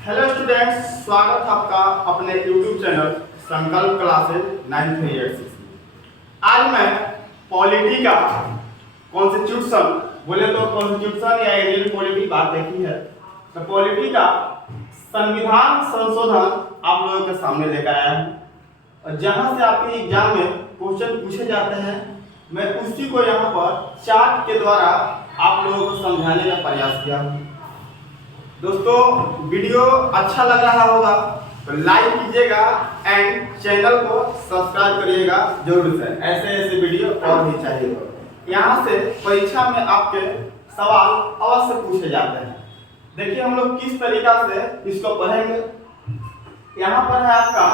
Hello students, स्वागत है आपका अपने यूट्यूब चैनल संकल्प क्लासेज 9386 में। आज मैं पॉलिटी का कॉन्स्टिट्यूशन बोले तो कॉन्स्टिट्यूशन या इंडियन पॉलिटी बात देखी है, तो पॉलिटी का संविधान संशोधन आप लोगों के सामने लेकर आया हूँ। और जहाँ से आपके एग्जाम में क्वेश्चन पूछे जाते हैं, मैं उसी को यहाँ पर चार्ट के द्वारा आप लोगों को समझाने का प्रयास किया हूँ। दोस्तों, वीडियो अच्छा लग रहा होगा तो लाइक कीजिएगा एंड चैनल को सब्सक्राइब करिएगा जरूर से। ऐसे वीडियो और भी चाहिए। यहाँ से परीक्षा में आपके सवाल अवश्य पूछे जाते हैं। देखिए हम लोग किस तरीका से इसको पढ़ेंगे। यहाँ पर है आपका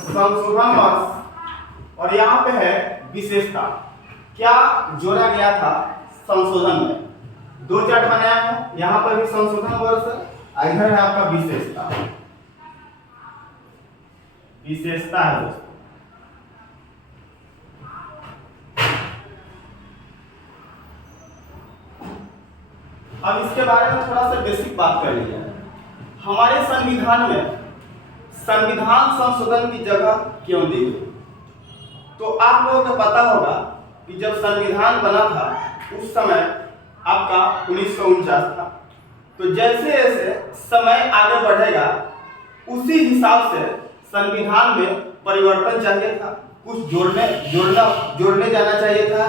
संशोधन वर्ष और यहाँ पे है विशेषता। क्या जोड़ा गया था संशोधन में? दो चार्ट बनाया है, यहाँ पर भी संशोधन वर्ष, इधर है आपका विशेषता। विशेषता है दोस्तों। अब इसके बारे में थोड़ा सा बेसिक बात कर लीजिए। हमारे संविधान में संविधान संशोधन की जगह क्यों दी गई? तो आप लोगों को पता होगा कि जब संविधान बना था उस समय आपका 1949 था। तो जैसे जैसे समय आगे बढ़ेगा उसी हिसाब से संविधान में परिवर्तन चाहिए था, कुछ जोड़ने जाना चाहिए था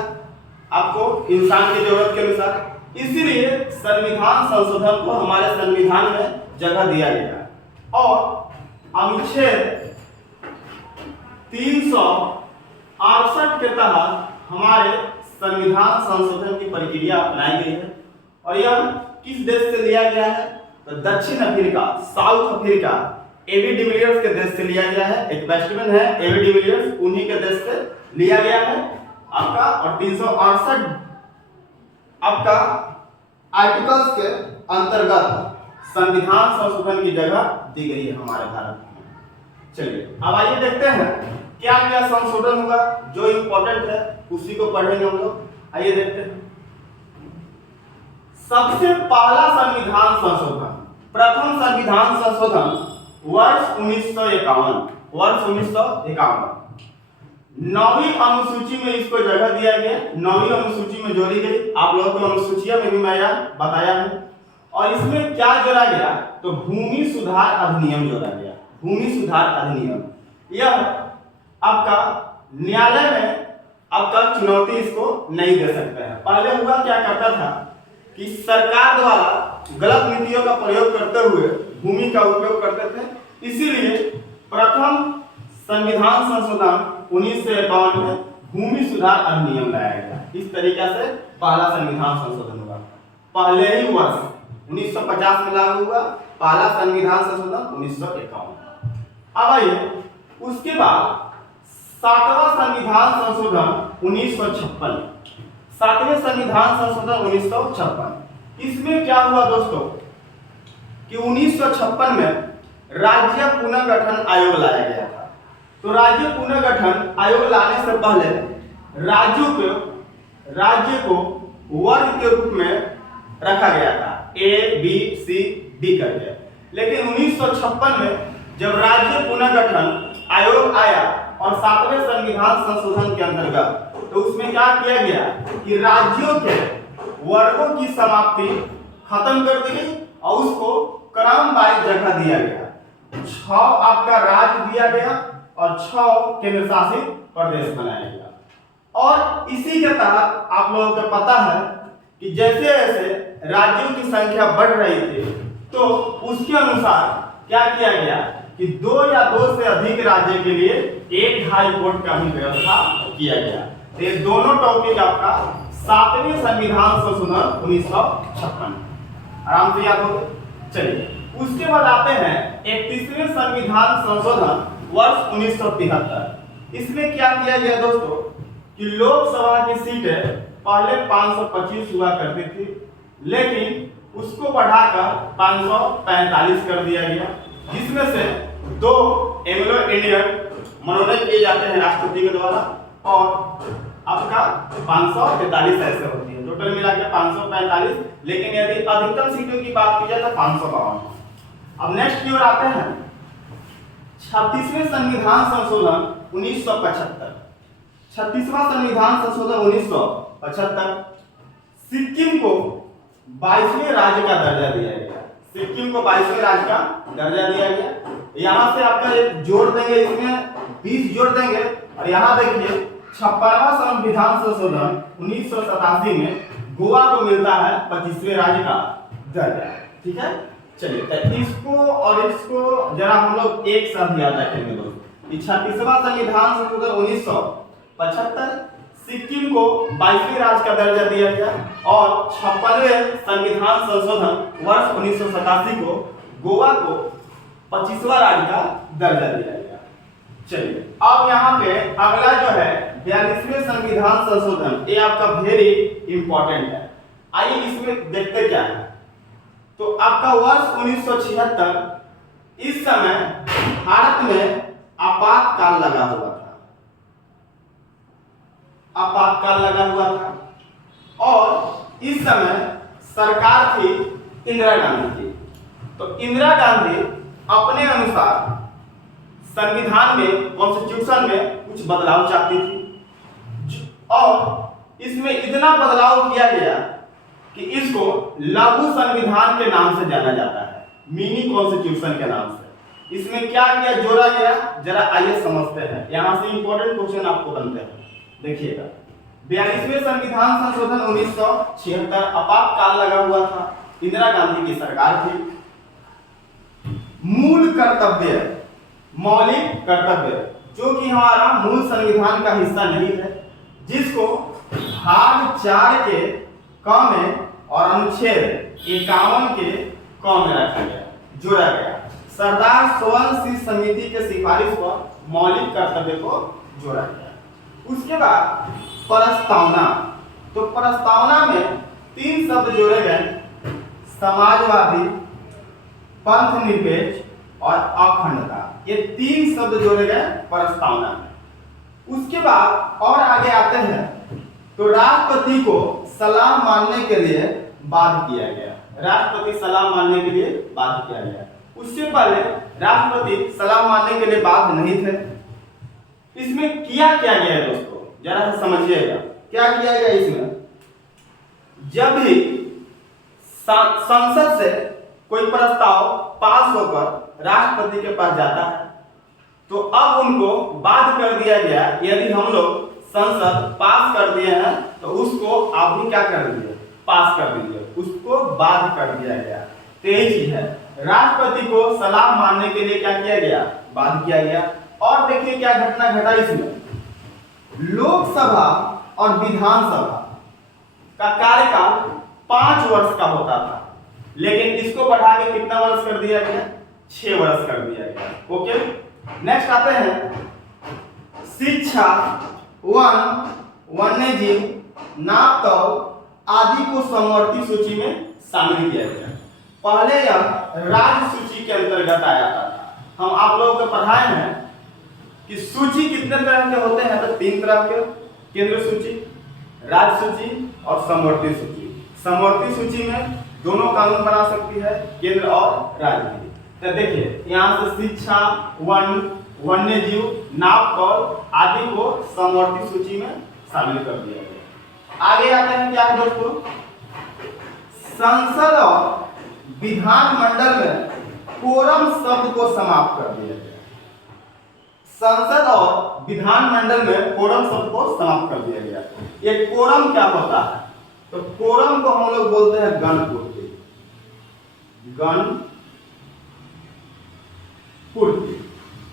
आपको इंसान की जरूरत के अनुसार। इसीलिए संविधान संशोधन को हमारे संविधान में जगह दिया गया और अनुच्छेद 368 के तहत हमारे संविधान संशोधन की प्रक्रिया अपनाई गई है। और यह किस देश से लिया गया है? तो दक्षिण Africa, South Africa, AB de Villiers के देश से लिया गया है। एक बैट्समैन है एबी डिविलियर्स, उन्हीं के देश से लिया गया है आपका। और 368 आपका आर्टिकल्स के अंतर्गत संविधान संशोधन की जगह दी गई है हमारे भारत में। चलिए अब आइए देखते हैं क्या क्या संशोधन होगा, जो इम्पोर्टेंट है उसी को पढ़ेंगे हम लोग। आइए देखते हैं। सबसे पहला संविधान संशोधन, प्रथम संविधान संशोधन वर्ष 1951। वर्ष 1951 9वीं अनुसूची में इसको जगह दिया गया। 9वीं अनुसूची में जोड़ी गई। आप लोगों को अनुसूचियों में भी मैं बताया हूं। और इसमें क्या जोड़ा गया? तो भूमि सुधार अधिनियम जोड़ा गया। भूमि सुधार अधिनियम यह आपका न्यायालय में आपका चुनौती इसको नहीं दे सकते हैं। पहले हुआ क्या करता था कि सरकार द्वारा गलत नीतियों का प्रयोग करते हुए भूमि का उपयोग करते थे। इसीलिए प्रथम संविधान संशोधन 1951 में भूमि सुधार अधिनियम लाया गया। इस तरीका से पहला संविधान संशोधन हुआ। पहले ही वर्ष 1950 में लागू हुआ पहला संविधान संशोधन 1951। अब आइए उसके बाद सातवां संविधान संशोधन 1956। सातवें संविधान संशोधन 1956। इसमें क्या हुआ दोस्तों कि 1956 में राज्य पुनर्गठन आयोग लाया गया था। तो राज्य पुनर्गठन आयोग लाने से पहले राज्य को वर्ग के रूप में रखा गया था, A, B, C, D करके। लेकिन 1956 में जब राज्य पुनर्गठन आयोग आया और सातवें संविधान संशोधन के अंतर्गत, तो उसमें क्या किया गया कि राज्यों के वर्गों की समाप्ति खत्म कर दी गई और उसको क्रम वाइज जगह दिया गया। 6 आपका राज्य दिया गया और 6 केंद्र शासित प्रदेश बनाया गया। और इसी के तहत आप लोगों को पता है कि जैसे जैसे राज्यों की संख्या बढ़ रही थी, तो उसके अनुसार क्या किया गया कि 2 या 2 से अधिक राज्य के लिए एक हाई कोर्ट का भी व्यवस्था किया गया। ये दोनों टॉपिक आपका सातवें संविधान संशोधन 1956 आराम से याद हो गए। चलिए उसके बाद आते हैं 31वें संविधान संशोधन वर्ष 1973। इसमें क्या किया गया दोस्तों कि लोकसभा की सीटें पहले 525 हुआ करती थी, लेकिन उसको बढ़ाकर 545 कर दिया गया, जिसमें से 2 एंग्लो इंडियन मनोनीत किए जाते हैं राष्ट्रपति के द्वारा और आपका 543 ऐसे होती है। टोटल मिला के 545, लेकिन यदि अधिकतम सीटों की बात की जाए तो 552। अब नेक्स्ट की ओर आते हैं 36वें संविधान संशोधन 1975। 36वां संविधान संशोधन 1975 सिक्किम को 22वें राज्य का दर्जा दिया गया। सिक्किम को 22वें राज्य का दर्जा दिया गया। यहाँ से आपका एक जोड़ देंगे, इसमें 20 जोड़ देंगे और यहाँ देखिए 56वां संविधान संशोधन 1987 में गोवा को मिलता है 25वें राज्य का दर्जा। ठीक है, चलिए तो इसको और इसको जरा हम लोग एक साथ याद रखेंगे दोस्तों। 36वां संविधान संशोधन 1975 सिक्किम को 22वें राज्य का दर्जा दिया गया और 56वें संविधान संशोधन वर्ष 1987 को गोवा को 25वां राज्य का दर्जा दिया गया। चलिए अब यहाँ पे अगला जो है 42वें संविधान संशोधन, ये आपका वेरी इंपॉर्टेंट है। आइए इसमें देखते क्या है। तो आपका वर्ष 1976 इस समय भारत में आपातकाल लगा हुआ था। आपातकाल लगा हुआ था और इस समय सरकार थी इंदिरा गांधी की। तो इंदिरा गांधी अपने अनुसार संविधान में, कॉन्स्टिट्यूशन में कुछ बदलाव चाहती थी और इसमें इतना बदलाव किया गया कि इसको लघु संविधान के नाम से जाना जाता है, मिनी कॉन्स्टिट्यूशन के नाम से। इसमें क्या किया, जोड़ा गया, जरा आइए समझते हैं। यहां से इंपॉर्टेंट क्वेश्चन आपको बनते हैं, देखिएगा। 42वें संविधान संशोधन 1976 आपातकाल लगा हुआ था, इंदिरा गांधी की सरकार थी। मूल कर्तव्य, मौलिक कर्तव्य, जो कि हमारा मूल संविधान का हिस्सा नहीं है, जिसको भाग 4 के क में और अनुच्छेद 51 के क में रखा गया, जोड़ा गया। सरदार स्वर्ण सिंह समिति के सिफारिश पर मौलिक कर्तव्य को जोड़ा गया। उसके बाद प्रस्तावना, तो प्रस्तावना में 3 शब्द जोड़े गए, समाजवादी, पंथ निरपेक्ष और अखंडता। ये 3 शब्द जोड़े गए प्रस्तावना में। उसके बाद और आगे आते हैं तो राष्ट्रपति को सलाह मानने के लिए बाध्य किया गया। राष्ट्रपति सलाह मानने के लिए बाध्य किया गया। उससे पहले राष्ट्रपति सलाह मानने के लिए बाध्य नहीं थे। इसमें किया क्या गया है दोस्तों, जरा सा समझिएगा क्या किया गया इसमें। जब भी संसद से कोई प्रस्ताव पास होकर राष्ट्रपति के पास जाता है तो अब उनको बाध्य कर दिया गया, यदि हम लोग संसद पास कर दिए हैं तो उसको आप भी क्या कर दीजिए, पास कर दीजिए, उसको बाध्य कर दिया गया। तो यही चीज है, राष्ट्रपति को सलाह मानने के लिए क्या किया गया, बाध्य किया गया। और देखिए क्या घटना घटा इसमें। लोकसभा और विधानसभा का कार्यकाल 5 वर्ष का होता था, लेकिन इसको बढ़ा के कितना वर्ष कर दिया गया, 6 वर्ष कर दिया गया। ओके, नेक्स्ट आते हैं शिक्षा, वन, वन्यजीव, नापतोल आदि को समवर्ती सूची में शामिल किया गया। पहले यह राज्य सूची के अंतर्गत आया था। हम आप लोगों को पढ़ाए हैं कि सूची कितने तरह के होते हैं, तो 3 तरह के, केंद्र सूची, राज्य सूची और समवर्ती सूची। समवर्ती सूची में दोनों कानून बना सकती है, केंद्र और राज्य की। तो देखिए यहाँ से शिक्षा, वन, वन्यजीव, नापतोल आदि को समवर्ती सूची में शामिल कर दिया गया। आगे आते हैं क्या है दोस्तों, संसद और विधानमंडल में कोरम शब्द को समाप्त कर दिया गया। संसद और विधानमंडल में कोरम शब्द को समाप्त कर दिया गया। ये कोरम क्या होता है, तो कोरम को हम लोग बोलते हैं गणपूर्ति। गणपूर्ति,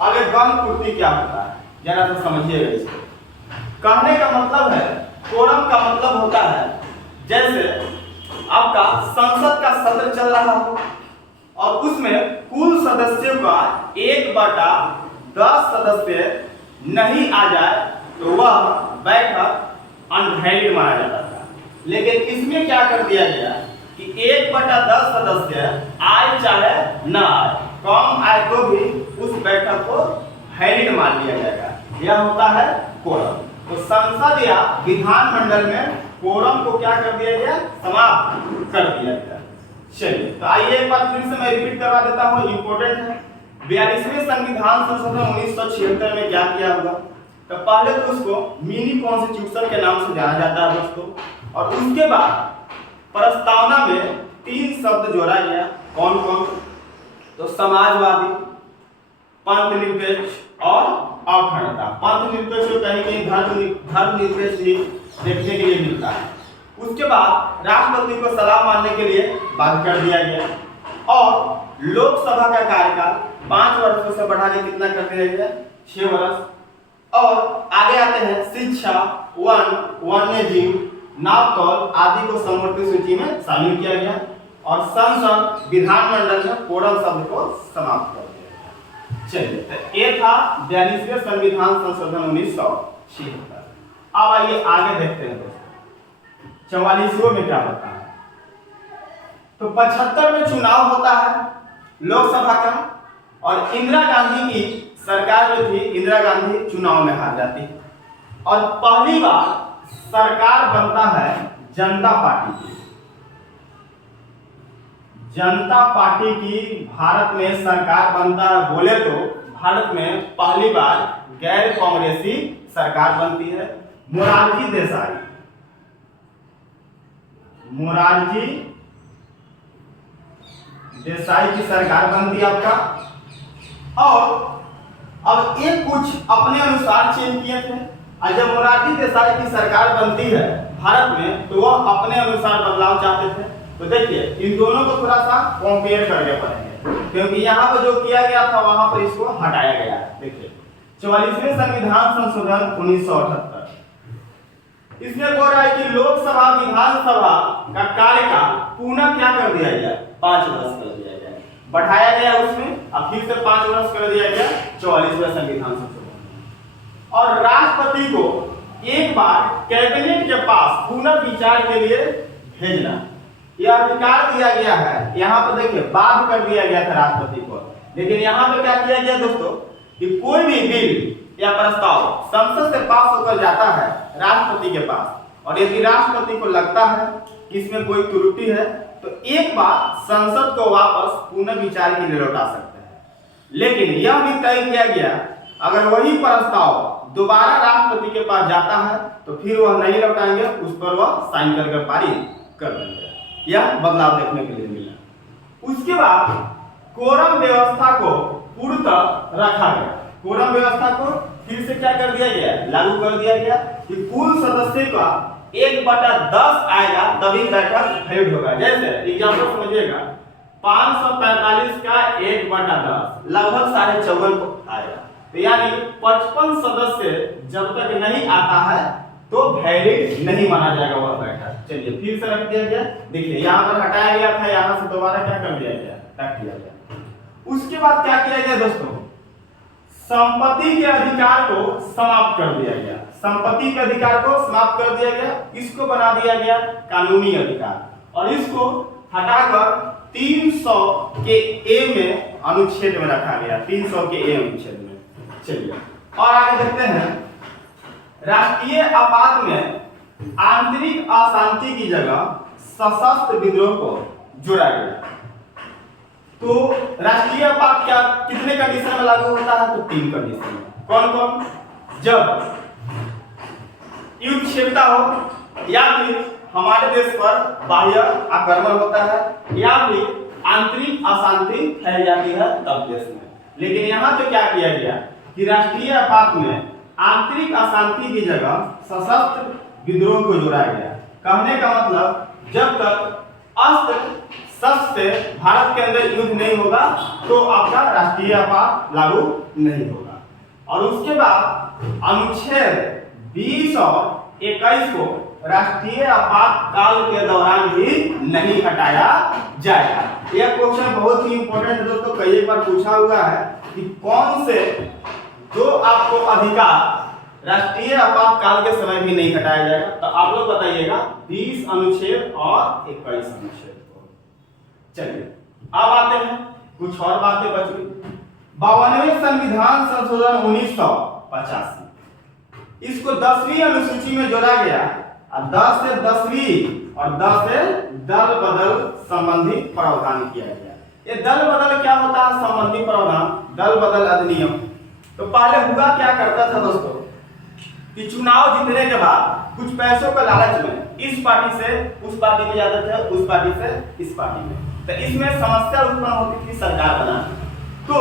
अरे गणपूर्ति क्या होता है, जरा सा समझिएगा इसको। कहने का मतलब है, कोरम का मतलब होता है जैसे आपका संसद का सत्र चल रहा हो और उसमें कुल सदस्यों का 1/10 सदस्य नहीं आ जाए तो वह बैठक अनवैलिड माना जाता था। लेकिन इसमें क्या कर दिया गया कि 1/10 सदस्य आए चाहे न आए, कम आए तो भी उस बैठक को वैलिड मान लिया जाएगा। यह होता है कोरम। तो संसद या विधानमंडल में कोरम को क्या कर दिया गया, समाप्त कर दिया गया। चलिए तो आइए एक बार फिर से मैं रिपीट करवा देता हूँ, इंपॉर्टेंट है। 42वें संविधान संशोधन 1976 में क्या किया होगा? तो पहले तो उसको मिनी कॉन्स्टिट्यूशन के नाम से जाना जाता है दोस्तों, और उसके बाद प्रस्तावना में 3 शब्द जोड़ा गया। कौन कौन? तो समाजवादी, पंथ निरपेक्ष और अखंडता। पंथ निरपेक्ष को कहीं कहीं धर्म निरपेक्ष भी देखने के लिए मिलता है। उसके बाद राष्ट्रपति को सलाह मानने के लिए बाध्य कर दिया गया, और लोकसभा का कार्यकाल 5 वर्षों से बढ़ा के कितना कर दिया गया? 6 वर्ष। और आगे आते हैं शिक्षा, वन, वन्य जीव, नापतोल आदि को समवर्ती सूची में शामिल किया गया, और संसद विधानमंडल में कोरम शब्द को समाप्त कर दिया गया। चलिए तो ये था 42वें संविधान संशोधन 1976। अब आइए आगे देखते हैं दोस्तों 44वें में क्या होता है। तो 75 में चुनाव होता है लोकसभा का, और इंदिरा गांधी की सरकार जो थी, इंदिरा गांधी चुनाव में हार जाती है, और पहली बार सरकार बनता है जनता पार्टी की। जनता पार्टी की भारत में सरकार बनता है, बोले तो भारत में पहली बार गैर कांग्रेसी सरकार बनती है। मोरारजी देसाई की सरकार बनती है आपका। और अब एक कुछ अपने अनुसार चेंज किए थे, और जब मोरारजी देसाई की सरकार बनती है भारत में, तो वह अपने अनुसार बदलाव चाहते थे। तो देखिए इन दोनों को थोड़ा सा कंपेयर करके पढ़ेंगे, क्योंकि यहाँ पर जो किया गया था वहां पर इसको हटाया गया है। देखिए 44वें संविधान संशोधन 1978 इसमें बोल रहा है कि लोकसभा विधानसभा का कार्यकाल पुनः क्या कर दिया गया? 5 वर्ष कर दिया गया, बढ़ाया गया उसमें, अब फिर से 5 वर्ष कर दिया गया 44वें संविधान संशोधन। और राष्ट्रपति को एक बार कैबिनेट के पास पुनः विचार के लिए भेजना, यह अधिकार दिया गया है। यहाँ पर देखिए बाध्य कर दिया गया था राष्ट्रपति को, लेकिन यहाँ पे क्या किया गया दोस्तों कि कोई भी बिल या प्रस्ताव संसद से पास होकर जाता है राष्ट्रपति के पास, और यदि राष्ट्रपति को लगता है कि इसमें कोई त्रुटि है, तो एक बार संसद को वापस पुनः विचार के लिए लौटा सकते हैं। लेकिन यह भी तय किया गया, अगर वही प्रस्ताव दोबारा राष्ट्रपति के पास जाता है तो फिर वह नहीं लौटाएंगे, उस पर वह साइन करके पारित कर देंगे। यह बदलाव देखने के लिए मिला। उसके बाद कोरम व्यवस्था को पूर्णतः रखा गया। कोरम व्यवस्था को फिर से क्या कर दिया गया? लागू कर दिया गया कि कुल सदस्य का 1/10 आएगा तभी बैठक वैलिड होगा। जैसे एग्जांपल समझिएगा, 545 का 1/10 लगभग 54.5 आएगा, तो यानी 55 सदस्य जब तक नहीं आता है तो वैलिड नहीं माना जाएगा वह बैठक। चलिए फिर से रख दिया गया। देखिए यहाँ पर हटाया गया था, यहाँ से दोबारा क्या कर दिया गया? रख दिया गया। उसके बाद क्या किया गया दोस्तों? संपत्ति के अधिकार को समाप्त कर दिया गया। संपत्ति के अधिकार को समाप्त कर दिया गया, इसको बना दिया गया कानूनी अधिकार, और इसको हटाकर 300 के ए में अनुच्छेद में रखा गया। 300 के ए अनुच्छेद में। चलिए और आगे देखते हैं, राष्ट्रीय आपात में आंतरिक अशांति की जगह सशस्त्र विद्रोह को जोड़ा गया। तो राष्ट्रीय आपात क्या कितने कंडीशन में लागू होता है? तो 3 कंडीशन में। कौन कौन? जब युद्ध छिड़ता हो, या फिर हमारे देश पर बाह्य आक्रमण होता है, या फिर आंतरिक अशांति फैल जाती है तब देश में। लेकिन यहाँ पे क्या किया गया कि राष्ट्रीय आपात में आंतरिक अशांति की जगह सशस्त्र विद्रोह को जोड़ा गया। कहने का मतलब जब तक अस्त्र शस्त्र से भारत के अंदर युद्ध नहीं होगा तो आपका राष्ट्रीय आपात लागू नहीं होगा। और उसके बाद अनुच्छेद 20 और 21 को राष्ट्रीय आपात काल के दौरान भी नहीं हटाया जाएगा। यह क्वेश्चन बहुत ही इंपॉर्टेंट है दोस्तों, कई बार पूछा हुआ है कि कौन से दो आपको अधिकार राष्ट्रीय आपात काल के समय भी नहीं हटाया जाएगा। तो आप लोग बताइएगा 20 अनुच्छेद और 21 अनुच्छेद को। चलिए अब आते हैं, कुछ और बातें बच गई। 52वें संविधान संशोधन 1985, इसको 10वीं अनुसूची में जोड़ा गया और 10 से 10वीं और 10 से दल बदल संबंधी प्रावधान किया गया। ये दल बदल क्या होता है? संबंधी प्रावधान, दल बदल अधिनियम। तो पहले हुआ क्या करता था दोस्तों कि चुनाव जीतने के बाद कुछ पैसों का लालच में इस पार्टी से उस पार्टी में जाते थे, उस पार्टी से इस पार्टी में, तो इसमें समस्या उत्पन्न होती थी सरकार बनाने। तो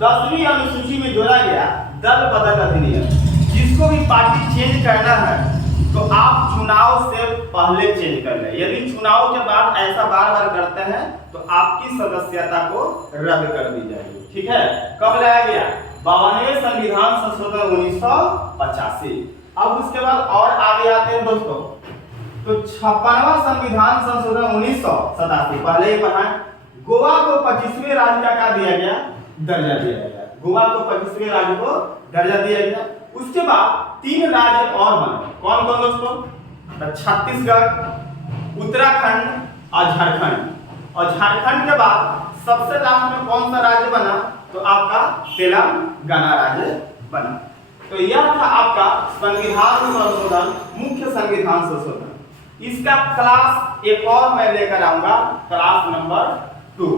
10वीं अनुसूची में जोड़ा गया दल बदल अधिनियम। जिसको भी पार्टी चेंज करना है तो आप चुनाव से पहले चेंज कर ले। यदि चुनाव के बाद ऐसा बार बार करते हैं तो आपकी सदस्यता को रद्द कर दी जाएगी। ठीक है, कब लाया गया? 52वें संविधान संशोधन 1985। अब उसके बाद और आगे आते हैं दोस्तों, तो 56वां संविधान संशोधन 1987। पहले ही पढ़ा, गोवा को 25वें राज्य का क्या दिया गया? दर्जा दिया गया। गोवा को 25वें राज्य को दर्जा दिया गया। उसके बाद 3 राज्य और बने। कौन कौन दोस्तों? छत्तीसगढ़, उत्तराखंड और झारखंड। और झारखंड के बाद सबसे लास्ट में कौन सा राज्य बना? तो आपका तेलंगाना राज्य बना। तो यह था आपका संविधान संशोधन, मुख्य संविधान संशोधन। इसका क्लास एक और मैं लेकर आऊंगा, क्लास नंबर 2।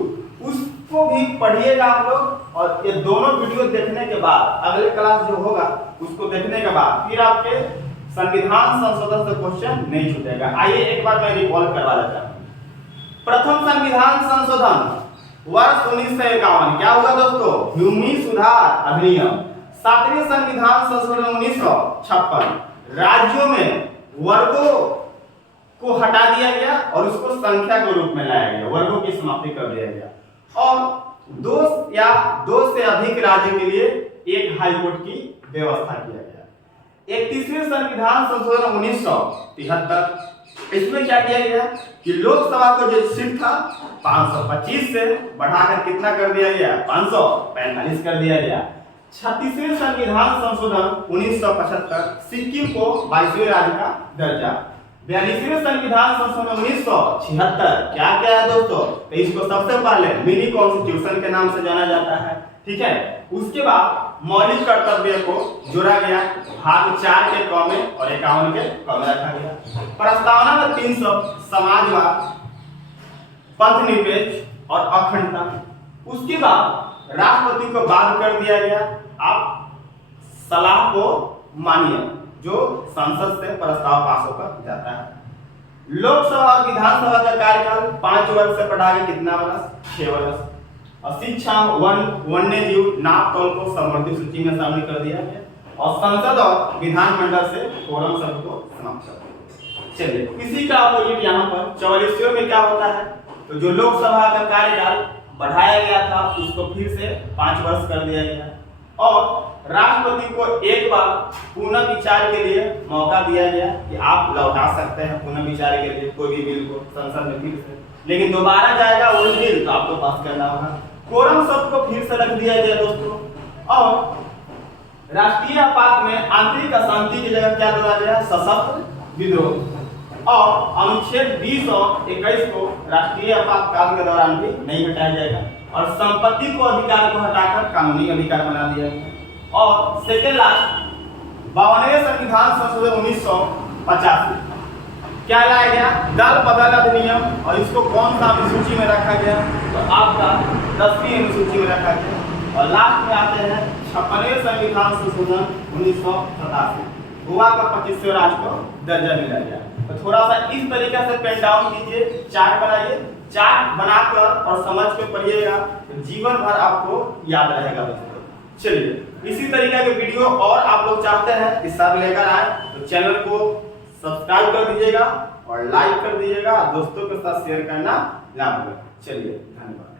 उसको भी पढ़िएगा आप लोग, और ये दोनों वीडियो देखने के बाद अगले क्लास जो होगा उसको देखने के बाद फिर आपके संविधान संशोधन से क्वेश्चन नहीं छूटेगा। आइए एक बार मैं रिकॉल करवा देता हूं। प्रथम संविधान संशोधन वर्ष 1951 क्या हुआ दोस्तों? भूमि सुधार अधिनियम। 7वें संविधान संशोधन 1956 राज्यों में वर्गों को हटा दिया गया और उसको संख्या के रूप में लाया गया, वर्गों की समाप्ति कर दिया गया। और 2 से अधिक राज्य के लिए एक हाई कोर्ट की व्यवस्था किया गया। 31वें संविधान संशोधन 1973, इसमें क्या किया गया कि लोकसभा को जो सीट था 525 से बढ़ाकर कितना कर दिया गया? 545 कर दिया गया। 36वें संविधान संशोधन 1975, सिक्किम को 22वें राज्य का दर्जा। 42वें संविधान संशोधन 1976 क्या क्या है दोस्तों? तो इसको सबसे पहले मिनी कॉन्स्टिट्यूशन के नाम से जाना जाता है। ठीक है, उसके बाद मौलिक कर्तव्य को जोड़ा गया, भाग 4 के क में और 51 के क में रखा गया। प्रस्तावना में 3 शब्द, समाजवाद, पंथनिरपेक्ष और अखंडता। उसके बाद राष्ट्रपति को बाध्य कर दिया गया, आप सलाह को मानिए जो संसद से प्रस्ताव पास होकर जाता है। लोकसभा और विधानसभा का कार्यकाल 5 वर्ष से बढ़ाकर कितना वर्ष? 6 वर्ष। और शिक्षा, वन्य जीव, नाप तौल को समवर्ती सूची में शामिल कर दिया गया। और संसद और विधानमंडल से कोरम शब्द को समाप्त कर दिया। चलिए, इसी का अपोजिट यहाँ पर 44वें में क्या होता है? तो जो लोकसभा का कार्यकाल बढ़ाया गया था उसको फिर से 5 वर्ष कर दिया गया और राष्ट्रपति को एक बार पुनः विचार के लिए मौका दिया गया कि आप लौटा सकते हैं पुनः विचार के लिए कोई भी बिल को संसद में फिर से, लेकिन दोबारा जाएगा वही बिल तो आपको पास करना होगा। कोरम शब्द को फिर से रख दिया गया दोस्तों। और राष्ट्रीय आपात में आंतरिक अशांति की जगह क्या जोड़ा गया? सशस्त्र विद्रोह। और अनुच्छेद 20 और 21 को राष्ट्रीय आपातकाल के दौरान भी नहीं हटाया जाएगा और संपत्ति को अधिकार को हटाकर कानूनी अधिकार बना दिया गया। और सेकेंड लास्ट 52वें संविधान संशोधन 1985 क्या लाया गया? दल बदल अधिनियम। और इसको कौन सा अनुसूची में रखा गया? तो आपका 10वीं अनुसूची में रखा गया। और लास्ट में आते हैं 56वें संविधान संशोधन 1987, गोवा का 25वें राज्य को दर्जा मिला गया। तो थोड़ा सा इस तरीके से पेन डाउन कीजिए, चार्ट बनाइए, चार्ट बनाकर और समझ के पढ़िएगा तो जीवन भर आपको याद रहेगा दोस्तों। चलिए, इसी तरीके के वीडियो और आप लोग चाहते हैं कि सर लेकर आए तो चैनल को सब्सक्राइब कर दीजिएगा और लाइक कर दीजिएगा, दोस्तों के साथ शेयर करना ना भूलें। चलिए, धन्यवाद।